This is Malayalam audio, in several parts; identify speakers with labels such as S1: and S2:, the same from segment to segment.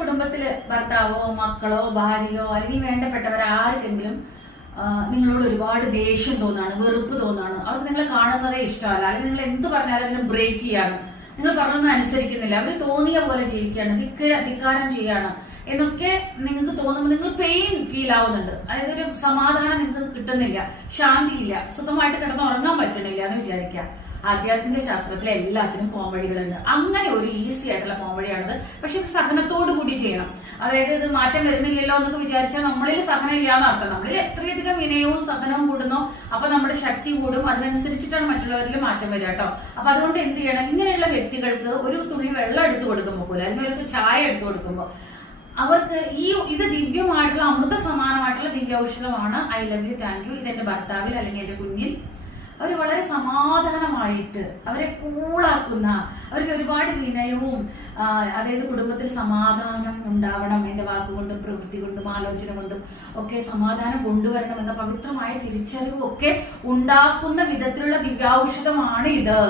S1: കുടുംബത്തിൽ ഭർത്താവോ മക്കളോ ഭാര്യയോ അല്ലെങ്കിൽ വേണ്ടപ്പെട്ടവർ ആർക്കെങ്കിലും നിങ്ങളോട് ഒരുപാട് ദേഷ്യം തോന്നാണ് വെറുപ്പ് തോന്നാണ് അവർക്ക് നിങ്ങളെ കാണുന്നതേ ഇഷ്ടമല്ല അല്ലെങ്കിൽ നിങ്ങൾ എന്ത് പറഞ്ഞാലും അതിനെ ബ്രേക്ക് ചെയ്യാണ്. നിങ്ങൾ പറഞ്ഞൊന്നും അനുസരിക്കുന്നില്ല. അവർ തോന്നിയ പോലെ ജീവിക്കുകയാണ് ധിക്ക ധിക്കാരം ചെയ്യാണ് എന്നൊക്കെ നിങ്ങൾക്ക് തോന്നുമ്പോൾ നിങ്ങൾ പെയിൻ ഫീൽ ആവുന്നുണ്ട്. അതായത് ഒരു സമാധാനം നിങ്ങൾക്ക് കിട്ടുന്നില്ല ശാന്തിയില്ല സുഖമായിട്ട് കിടന്ന് ഉറങ്ങാൻ പറ്റണില്ല എന്ന് വിചാരിക്കുക. ആധ്യാത്മിക ശാസ്ത്രത്തിലെ എല്ലാത്തിനും പോംവഴികളുണ്ട് അങ്ങനെ ഒരു ഈസി ആയിട്ടുള്ള കോമഡിയാണത്. പക്ഷെ സഹനത്തോടു കൂടി ചെയ്യണം. അതായത് ഇത് മാറ്റം വരുന്നില്ലല്ലോ എന്നൊക്കെ വിചാരിച്ചാൽ നമ്മളിൽ സഹനം ഇല്ലാന്ന് അർത്ഥം. നമ്മളിൽ എത്രയധികം വിനയവും സഹനവും കൂടുന്നോ അപ്പൊ നമ്മുടെ ശക്തി കൂടും. അതിനനുസരിച്ചിട്ടാണ് മറ്റുള്ളവരിൽ മാറ്റം വരിക കേട്ടോ. അപ്പൊ അതുകൊണ്ട് എന്ത് ചെയ്യണം? ഇങ്ങനെയുള്ള വ്യക്തികൾക്ക് ഒരു തുള്ളി വെള്ളം എടുത്തു കൊടുക്കുമ്പോൾ പോലും അല്ലെങ്കിൽ ഒരു ചായ എടുത്തു കൊടുക്കുമ്പോൾ അവർക്ക് ഈ ഇത് ദിവ്യമായിട്ടുള്ള അമൃത സമാനമായിട്ടുള്ള ദിവ്യ ഔഷധമാണ് I love you thank you. ഇതെന്റെ ഭർത്താവിൽ അല്ലെങ്കിൽ എന്റെ കുഞ്ഞിൽ അവർ വളരെ സമാധാനമായിട്ട് അവരെ കൂളാക്കുന്ന അവർക്ക് ഒരുപാട് വിനയവും അതായത് കുടുംബത്തിൽ സമാധാനം ഉണ്ടാവണം എന്റെ വാക്കുകൊണ്ടും പ്രവൃത്തി കൊണ്ടും ആലോചന കൊണ്ടും ഒക്കെ സമാധാനം കൊണ്ടുവരണം എന്ന പവിത്രമായ തിരിച്ചറിവും ഒക്കെ ഉണ്ടാക്കുന്ന വിധത്തിലുള്ള ദിവ്യാൗഷധമാണ് ഇത്.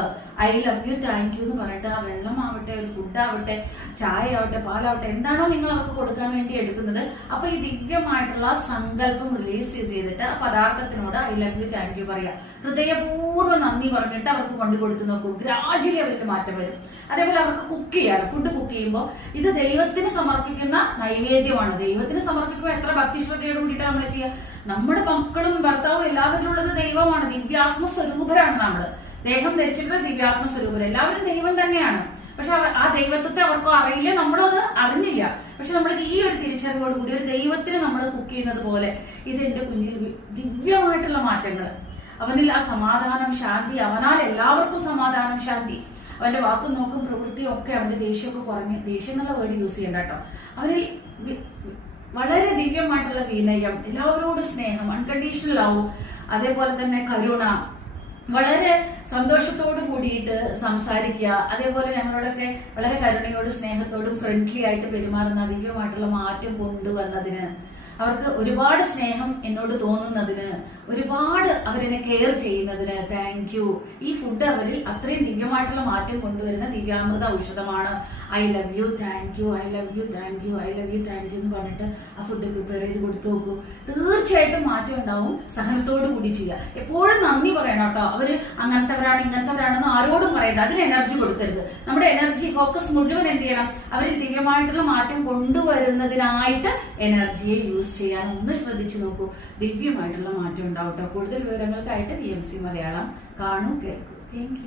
S1: I love you thank you എന്ന് പറഞ്ഞിട്ട് ആ വെള്ളമാവട്ടെ ഒരു ഫുഡാവട്ടെ ചായ ആവട്ടെ പാലാവട്ടെ എന്താണോ നിങ്ങൾ അവർക്ക് കൊടുക്കാൻ വേണ്ടി എടുക്കുന്നത്. അപ്പൊ ഈ ദിവ്യമായിട്ടുള്ള സങ്കല്പം റിലീസ് ചെയ്തിട്ട് ആ പദാർത്ഥത്തിനോട് I love you thank you പറയുക ഹൃദയപൂർവം നന്ദി പറഞ്ഞിട്ട് അവർക്ക് കൊണ്ടു കൊടുത്തു നോക്കൂ. ഗ്രാജുവലി അവർക്ക് മാറ്റം വരും. അതേപോലെ അവർക്ക് കുക്ക് ചെയ്യാറ് ഫുഡ് കുക്ക് ചെയ്യുമ്പോൾ ഇത് ദൈവത്തിന് സമർപ്പിക്കുന്ന നൈവേദ്യമാണ്. ദൈവത്തിന് സമർപ്പിക്കുമ്പോൾ എത്ര ഭക്തിശ്രദ്ധയോട് കൂടിയിട്ടാണ് നമ്മൾ ചെയ്യുക? നമ്മുടെ മക്കളും ഭർത്താവും എല്ലാവരിലുള്ളത് ദൈവമാണ്. ദിവ്യാത്മ സ്വരൂപരാണ് നമ്മൾ. ദേഹം ധരിച്ചിട്ടുള്ള ദിവ്യാത്മ സ്വരൂപർ എല്ലാവരും ദൈവം തന്നെയാണ്. പക്ഷെ ആ ദൈവത്വത്തെ അവർക്കോ അറിയില്ല നമ്മളും അത് അറിഞ്ഞില്ല. പക്ഷെ നമ്മൾ ഈ ഒരു തിരിച്ചറിവോട് കൂടി ഒരു ദൈവത്തിന് നമ്മൾ കുക്ക് ചെയ്യുന്നത് പോലെ ഇത് എന്റെ കുഞ്ഞിൽ ദിവ്യമായിട്ടുള്ള മാറ്റങ്ങൾ അവനിൽ ആ സമാധാനം ശാന്തി അവനാൽ എല്ലാവർക്കും സമാധാനം ശാന്തി. അവന്റെ വാക്കും നോക്കും പ്രവൃത്തിയും ഒക്കെ അവന്റെ ദേഷ്യമൊക്കെ കുറഞ്ഞ് ദേഷ്യം എന്നുള്ള വേർഡ് യൂസ് ചെയ്യണ്ട കേട്ടോ. അവനിൽ വളരെ ദിവ്യമായിട്ടുള്ള വിനയം എല്ലാവരോടും സ്നേഹം അൺകണ്ടീഷണൽ ആവും അതേപോലെ തന്നെ കരുണ വളരെ സന്തോഷത്തോട് കൂടിയിട്ട് സംസാരിക്കുക. അതേപോലെ ഞങ്ങളോടൊക്കെ വളരെ കരുണയോടും സ്നേഹത്തോടും ഫ്രണ്ട്ലി ആയിട്ട് പെരുമാറുന്ന ദിവ്യമായിട്ടുള്ള മാറ്റം കൊണ്ടുവന്നതിന് അവർക്ക് ഒരുപാട് സ്നേഹം എന്നോട് തോന്നുന്നതിന് ഒരുപാട് അവരെന്നെ കെയർ ചെയ്യുന്നതിന് താങ്ക് യു ഈ ഫുഡ് അവരിൽ അത്രയും ദിവ്യമായിട്ടുള്ള മാറ്റം കൊണ്ടുവരുന്ന ദിവ്യാമൃത ഔഷധമാണ്. I love you thank you I love you thank you I love you thank you എന്ന് പറഞ്ഞിട്ട് ആ ഫുഡ് പ്രിപ്പയർ ചെയ്ത് കൊടുത്തു നോക്കൂ. തീർച്ചയായിട്ടും മാറ്റം ഉണ്ടാവും. സഹനത്തോടു കൂടി ചെയ്യുക. എപ്പോഴും നന്ദി പറയണം കേട്ടോ. അവർ അങ്ങനത്തെവരാണ് ഇങ്ങനത്തെവരാണെന്ന് ആരോടും പറയരുത്. അതിന് എനർജി കൊടുക്കരുത്. നമ്മുടെ എനർജി ഫോക്കസ് മുഴുവൻ എന്ത് ചെയ്യണം? അവരിൽ ദിവ്യമായിട്ടുള്ള മാറ്റം കൊണ്ടുവരുന്നതിനായിട്ട് എനർജിയെ യൂസ് ചെയ്യാൻ ഒന്ന് ശ്രദ്ധിച്ചു നോക്കൂ. ദിവ്യമായിട്ടുള്ള മാറ്റം ഉണ്ടാവും കേട്ടോ. കൂടുതൽ വിവരങ്ങൾക്കായിട്ട് വി എം സി മലയാളം കാണൂ കേൾക്കൂ. താങ്ക്